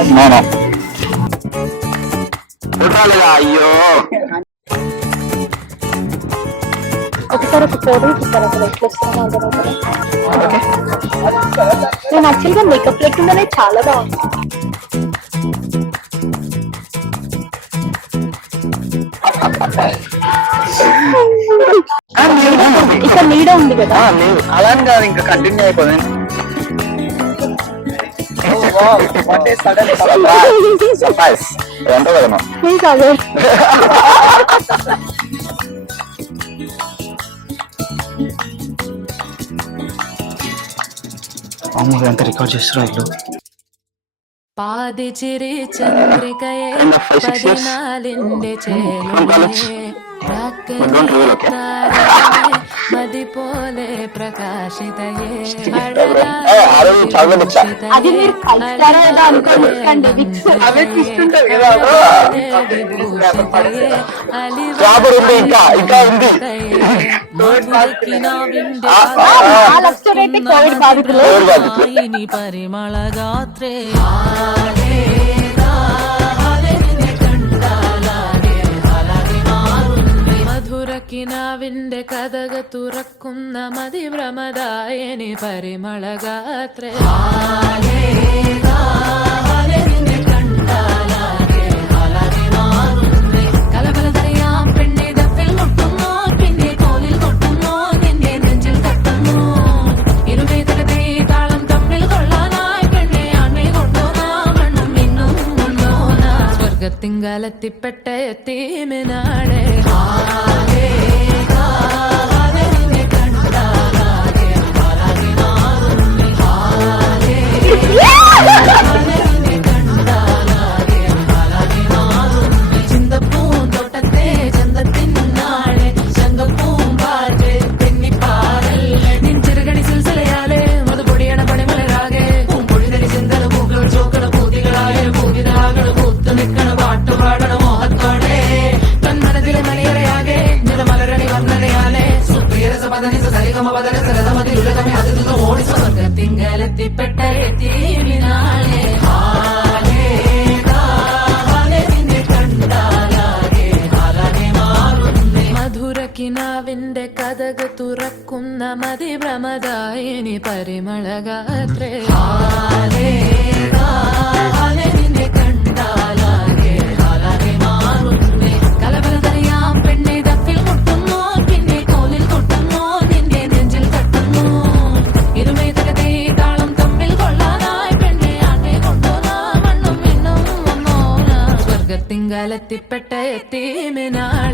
అయ్యో ఒకసారి ఒక ఫోటో ఇస్తాను అసలు ఎట్లా వస్తుందో అర్థమవుతుంది. నేను యాక్చువల్గా మేకప్ లేకుండానే చాలా బాగుంది. ఇక్కడ నీడ ఉంది కదా అలాని కాదు, ఇంకా కంటిన్యూ అయిపోయింది. ఎంత కదా అమ్మ ఎంత రికార్డ్ చేస్తున్నా ఇల్లు. പാതി ചിരി ചന്ദ്രികയെ പതിനാലിന്റെ ചേലുമേ മതി പോലെ പ്രകാശിതയെ ഇനി പരിമളഗാത്രേ മധുരക്കിനാവിന്റെ കഥക തുറക്കുന്ന മതിഭ്രമദായനി പരിമളഗാത്രേ കലബലതറിയാം പെണ്ണെ ദഫിൽ മുട്ടുന്നു പിന്നെ കോലിൽ കൊട്ടുന്നു നിന്റെ നെഞ്ചിൽ തട്ടുന്നു ഇരുമേതകത്തെ താളം തമ്മിൽ കൊള്ളാനായി പെണ്ണെ ആണ്മേ കൊണ്ടോനാ മണ്ണും മിന്നും കൊണ്ടോനാ സ്വർഗത്തിങ്കലെത്തിപ്പെട്ട എത്തീമിനാളെ ചിന്തപ്പൂന്തോട്ടത്തെ ചന്തത്തിനാളെ ശങ്കപ്പൂമ്പാറ്റ് തെന്നിപ്പാറൽ നിൻ ചെറുകണി സിൽസിലയാലെ മധുപൊടിയണ പണിമലരാകെ പൂമ്പൊഴിതരി ചിന്തല പൂക്കൾ ചോക്കള പൂതികളായ പൂതിരാകൾ പൂത്തു നിൽക്കണ പാട്ടുപാടണ മോഹത്തോടെ തന്മനത്തിലെ മലയറയാകെ നിലമലരണി വർണ്ണനയാലെ സുപ്രിയരസ പദനിസ സരിഗമ പദന സരതമതിലുലകമേ അതിഥിക ഓടി സ്വർഗത്തിങ്കലെത്തിപ്പെട്ട എത്തീമിനാളെ മധുരക്കിനാവിന്റെ കഥക തുറക്കുന്ന മതിഭ്രമദായിനി പരിമളഗാത്രേ കലബലതറിയാം പെണ്ണെ ദഫിൽ മുട്ടുന്നു പിന്നെ കോലിൽ കൊട്ടുന്നു നിന്റെ നെഞ്ചിൽ തട്ടുന്നു ഇരുമേതകത്തെ താളം തമ്മിൽ കൊള്ളാനായി പെണ്ണെ ആണ്മേ കൊണ്ടോനാ മണ്ണും മിന്നും വന്നോനാ സ്വർഗത്തിങ്കലെത്തിപ്പെട്ട എത്തീമിനാളെ